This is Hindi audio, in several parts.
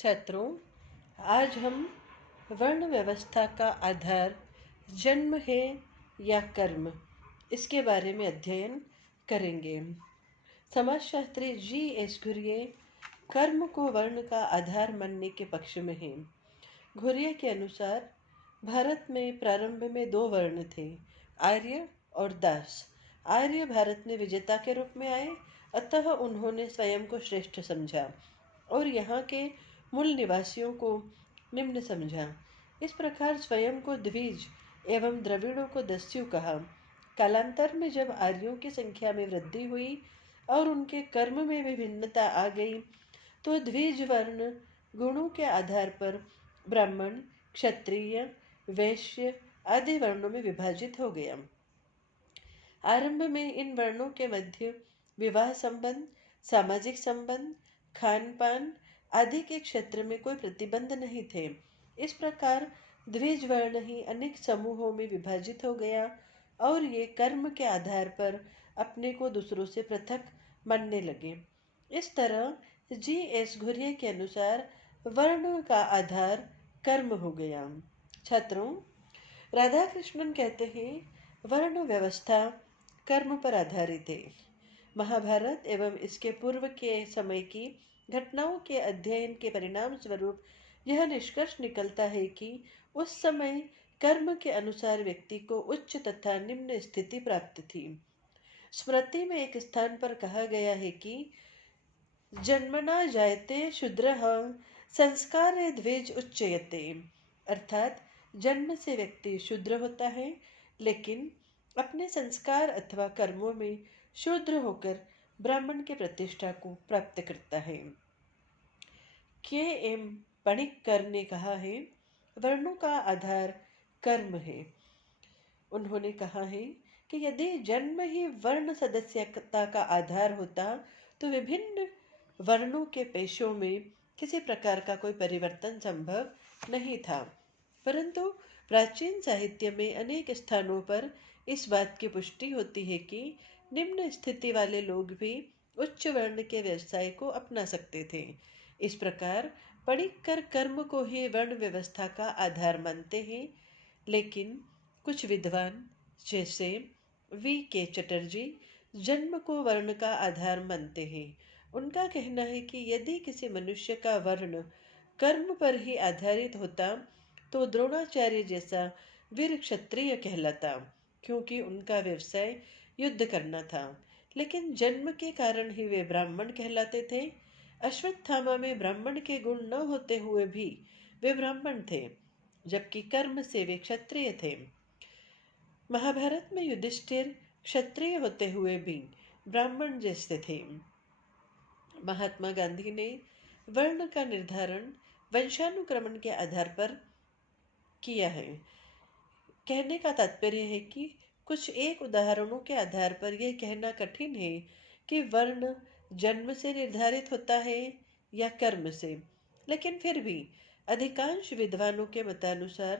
छात्रों, आज हम वर्ण व्यवस्था का आधार जन्म है या कर्म, इसके बारे में अध्ययन करेंगे। समाजशास्त्री G.S. घुरिये कर्म को वर्ण का आधार मानने के पक्ष में हैं। घुरिये के अनुसार भारत में प्रारंभ में दो वर्ण थे, आर्य और दास। आर्य भारत में विजेता के रूप में आए, अतः उन्होंने स्वयं को श्रेष्ठ समझा और यहाँ के मूल निवासियों को निम्न समझा। इस प्रकार स्वयं को द्विज एवं द्रविड़ों को दस्यु कहा। कालांतर में जब आर्यों की संख्या में वृद्धि हुई और उनके कर्म में भी भिन्नता आ गई, तो द्विज वर्ण गुणों के आधार पर ब्राह्मण, क्षत्रिय, वैश्य आदि वर्णों में विभाजित हो गया। आरंभ में इन वर्णों के मध्य विवाह संबंध, सामाजिक संबंध, खान पान आदि के क्षेत्र में कोई प्रतिबंध नहीं थे। इस प्रकार द्विज वर्ण ही अनेक समूहों में विभाजित हो गया और ये कर्म के आधार पर अपने को दूसरों से पृथक मानने लगे। इस तरह G.S. घुरिये के अनुसार वर्ण का आधार कर्म हो गया। छात्रों, राधा कृष्णन कहते हैं वर्ण व्यवस्था कर्म पर आधारित है। महाभारत एवं इसके पूर्व के समय की घटनाओं के अध्ययन के परिणाम स्वरूप यह निष्कर्ष निकलता है कि उस समय कर्म के अनुसार व्यक्ति को उच्च तथा निम्न स्थिति प्राप्त थी। स्मृति में एक स्थान पर कहा गया है कि जन्मना जायते शूद्रः संस्कारे द्विज उच्यते, अर्थात जन्म से व्यक्ति शूद्र होता है, लेकिन अपने संस्कार अथवा कर्मों में शूद्र होकर ब्राह्मण की प्रतिष्ठा को प्राप्त करता है। K.M. पणिक्कर ने कहा है, वर्णों का आधार कर्म है। उन्होंने कहा है कि यदि जन्म ही वर्ण सदस्यता का आधार होता तो विभिन्न वर्णों के पेशों में किसी प्रकार का कोई परिवर्तन संभव नहीं था। परंतु प्राचीन साहित्य में अनेक स्थानों पर इस बात की पुष्टि होती है कि निम्न स्थिति वाले लोग भी उच्च वर्ण के व्यवसाय को अपना सकते थे। इस प्रकार पणिक्कर कर्म को ही वर्ण व्यवस्था का आधार मानते हैं, लेकिन कुछ विद्वान जैसे V.K. चटर्जी जन्म को वर्ण का आधार मानते हैं। उनका कहना है कि यदि किसी मनुष्य का वर्ण कर्म पर ही आधारित होता तो द्रोणाचार्य जैसा वीर क्षत्रिय कहलाता, क्योंकि उनका व्यवसाय युद्ध करना था, लेकिन जन्म के कारण ही वे ब्राह्मण कहलाते थे। अश्वत्थामा में ब्राह्मण के गुण न होते हुए भी वे ब्राह्मण थे, जबकि कर्म से वे क्षत्रिय थे। महाभारत में युधिष्ठिर क्षत्रिय होते हुए भी ब्राह्मण जैसे थे। महात्मा गांधी ने वर्ण का निर्धारण वंशानुक्रमण के आधार पर किया है। कहने का तात्पर्य है कि कुछ एक उदाहरणों के आधार पर यह कहना कठिन है कि वर्ण जन्म से निर्धारित होता है या कर्म से, लेकिन फिर भी अधिकांश विद्वानों के मतानुसार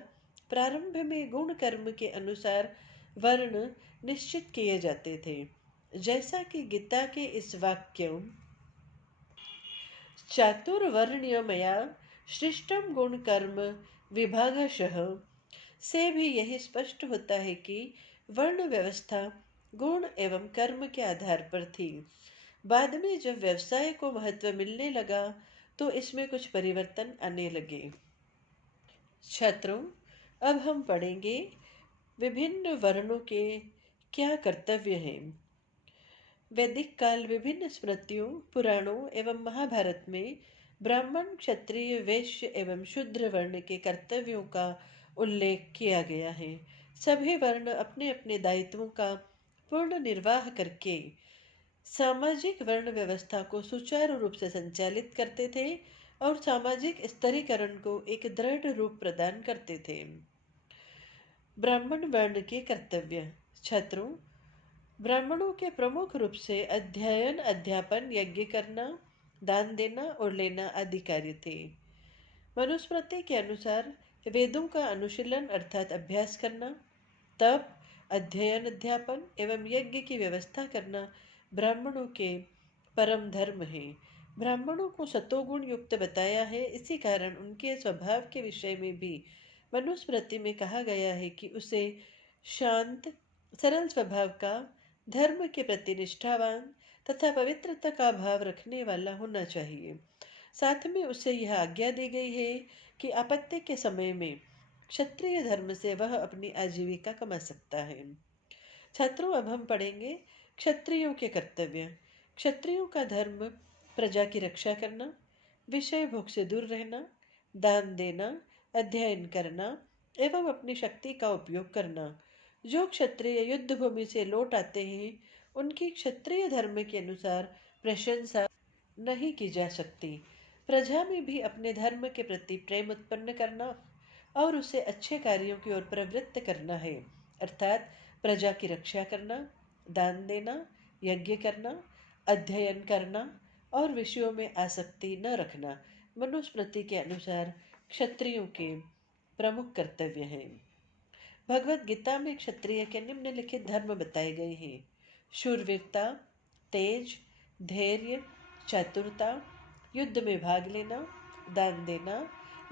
प्रारंभ में गुण कर्म के अनुसार वर्ण निश्चित किए जाते थे, जैसा कि गीता के इस वाक्य चातुर्वर्ण्यमया सृष्टम गुण कर्म विभागशः से भी यही स्पष्ट होता है कि वर्ण व्यवस्था गुण एवं कर्म के आधार पर थी। बाद में जब व्यवसाय को महत्व मिलने लगा तो इसमें कुछ परिवर्तन आने लगे। छात्रों, अब हम पढ़ेंगे विभिन्न वर्णों के क्या कर्तव्य हैं। वैदिक काल विभिन्न स्मृतियों, पुराणों एवं महाभारत में ब्राह्मण, क्षत्रिय, वैश्य एवं शूद्र वर्ण के कर्तव्यों का उल्लेख किया गया है। सभी वर्ण अपने अपने दायित्वों का पूर्ण निर्वाह करके सामाजिक वर्ण व्यवस्था को सुचारू रूप से संचालित करते थे और सामाजिक स्तरीकरण को एक दृढ़ रूप प्रदान करते थे। ब्राह्मण वर्ण के कर्तव्य। छात्रों, ब्राह्मणों के प्रमुख रूप से अध्ययन, अध्यापन, यज्ञ करना, दान देना और लेना आदि कार्य थे। मनुस्मृति के अनुसार वेदों का अनुशीलन अर्थात अभ्यास करना, तप, अध्ययन, अध्यापन एवं यज्ञ की व्यवस्था करना ब्राह्मणों के परम धर्म है। ब्राह्मणों को सतोगुण युक्त बताया है। इसी कारण उनके स्वभाव के विषय में भी मनुस्मृति में कहा गया है कि उसे शांत, सरल स्वभाव का, धर्म के प्रति निष्ठावान तथा पवित्रता का भाव रखने वाला होना चाहिए। साथ में उसे यह आज्ञा दी गई है कि आपत्ति के समय में क्षत्रिय धर्म से वह अपनी आजीविका कमा सकता है। छात्रों, अब हम पढ़ेंगे क्षत्रियों के कर्तव्य। क्षत्रियों का धर्म प्रजा की रक्षा करना, विषय भोग से दूर रहना, दान देना, अध्ययन करना एवं अपनी शक्ति का उपयोग करना। जो क्षत्रिय युद्ध भूमि से लौट आते हैं उनकी क्षत्रिय धर्म के अनुसार प्रशंसा नहीं की जा सकती। प्रजा में भी अपने धर्म के प्रति प्रेम उत्पन्न करना और उसे अच्छे कार्यों की ओर प्रवृत्त करना है, अर्थात प्रजा की रक्षा करना, दान देना, यज्ञ करना, अध्ययन करना और विषयों में आसक्ति न रखना मनुस्मृति के अनुसार क्षत्रियों के प्रमुख कर्तव्य हैं। भगवत गीता में क्षत्रिय के निम्नलिखित धर्म बताए गए हैं: शूरवीरता, तेज, धैर्य, चतुरता, युद्ध में भाग लेना, दान देना,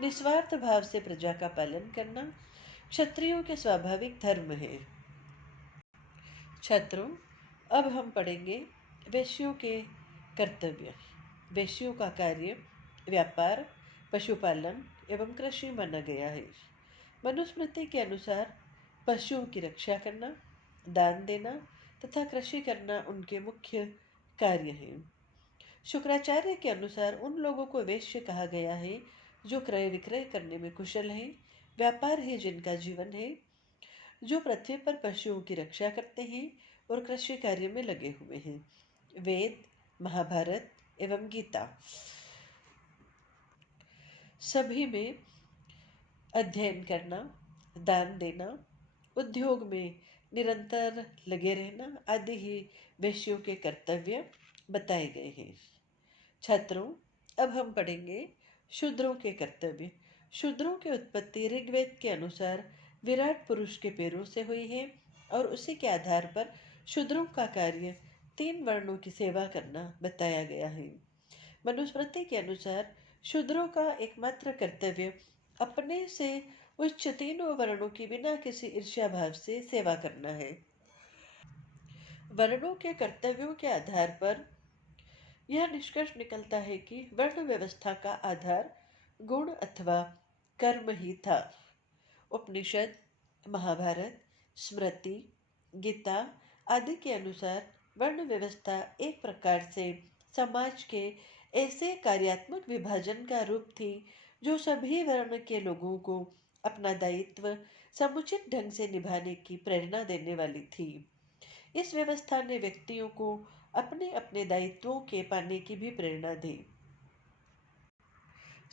निस्वार्थ भाव से प्रजा का पालन करना क्षत्रियों के स्वाभाविक धर्म है। छात्रों, अब हम पढ़ेंगे वैश्यों के कर्तव्य। वैश्यों का कार्य व्यापार, पशुपालन एवं कृषि माना गया है। मनुस्मृति के अनुसार पशुओं की रक्षा करना, दान देना तथा कृषि करना उनके मुख्य कार्य हैं। शुक्राचार्य के अनुसार उन लोगों को वैश्य कहा गया है जो क्रय विक्रय करने में कुशल हैं, व्यापार है जिनका जीवन है, जो पृथ्वी पर पशुओं की रक्षा करते हैं और कृषि कार्य में लगे हुए हैं। वेद, महाभारत एवं गीता सभी में अध्ययन करना, दान देना, उद्योग में निरंतर लगे रहना आदि ही वैश्यों के कर्तव्य बताए गए हैं। छात्रों, अब हम पढ़ेंगे शूद्रों के कर्तव्य। शूद्रों की उत्पत्ति ऋग्वेद के अनुसार विराट पुरुष के पैरों से हुई है और उसी के आधार पर शूद्रों का कार्य 3 वर्णों की सेवा करना बताया गया है। मनुस्मृति के अनुसार शूद्रों का एकमात्र कर्तव्य अपने से उच्च 3 वर्णों की बिना किसी ईर्ष्या भाव से सेवा करना है। वर्णों के कर्तव्यों के आधार पर यह निष्कर्ष निकलता है कि वर्ण व्यवस्था का आधार गुण अथवा कर्म ही था। उपनिषद, महाभारत, स्मृति, गीता आदि के अनुसार वर्ण व्यवस्था एक प्रकार से समाज के ऐसे कार्यात्मक विभाजन का रूप थी जो सभी वर्ण के लोगों को अपना दायित्व समुचित ढंग से निभाने की प्रेरणा देने वाली थी। इस व्यवस्था ने व्यक्तियों को अपने अपने दायित्वों के पाने की भी प्रेरणा दी।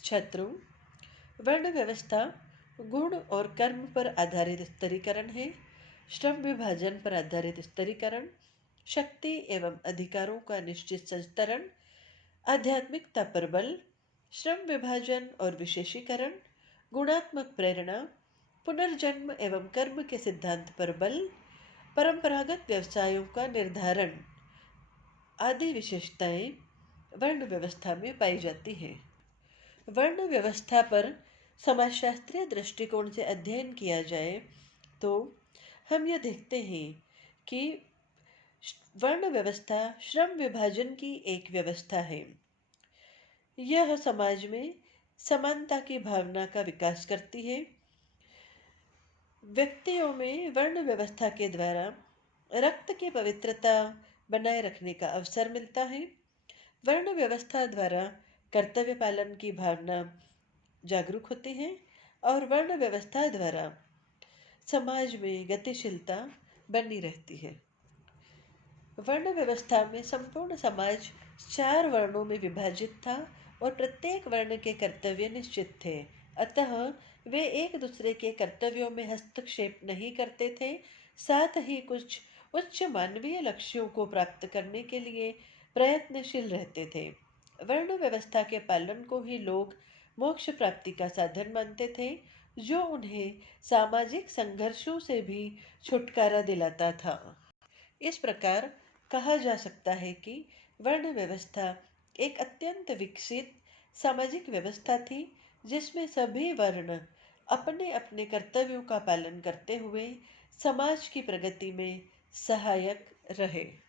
छात्रों, वर्ण व्यवस्था गुण और कर्म पर आधारित स्तरीकरण है। श्रम विभाजन पर आधारित स्तरीकरण, शक्ति एवं अधिकारों का निश्चित संस्तरण, आध्यात्मिकता पर बल, श्रम विभाजन और विशेषीकरण, गुणात्मक प्रेरणा, पुनर्जन्म एवं कर्म के सिद्धांत पर बल, परंपरागत व्यवसायों का निर्धारण आदि विशेषताएं वर्ण व्यवस्था में पाई जाती हैं। वर्ण व्यवस्था पर समाजशास्त्रीय दृष्टिकोण से अध्ययन किया जाए तो हम यह देखते हैं कि वर्ण व्यवस्था श्रम विभाजन की एक व्यवस्था है। यह समाज में समानता की भावना का विकास करती है। व्यक्तियों में वर्ण व्यवस्था के द्वारा रक्त की पवित्रता बनाए रखने का अवसर मिलता है। वर्ण व्यवस्था द्वारा कर्तव्य पालन की भावना जागरूक होती है और वर्ण व्यवस्था द्वारा समाज में गतिशीलता बनी रहती है। वर्ण व्यवस्था में संपूर्ण समाज 4 वर्णों में विभाजित था और प्रत्येक वर्ण के कर्तव्य निश्चित थे। अतः वे एक दूसरे के कर्तव्यों में हस्तक्षेप नहीं करते थे। साथ ही कुछ उच्च मानवीय लक्ष्यों को प्राप्त करने के लिए प्रयत्नशील रहते थे। वर्ण व्यवस्था के पालन को ही लोग मोक्ष प्राप्ति का साधन मानते थे, जो उन्हें सामाजिक संघर्षों से भी छुटकारा दिलाता था। इस प्रकार कहा जा सकता है कि वर्ण व्यवस्था एक अत्यंत विकसित सामाजिक व्यवस्था थी जिसमें सभी वर्ण अपने अपने कर्तव्यों का पालन करते हुए समाज की प्रगति में सहायक रहे।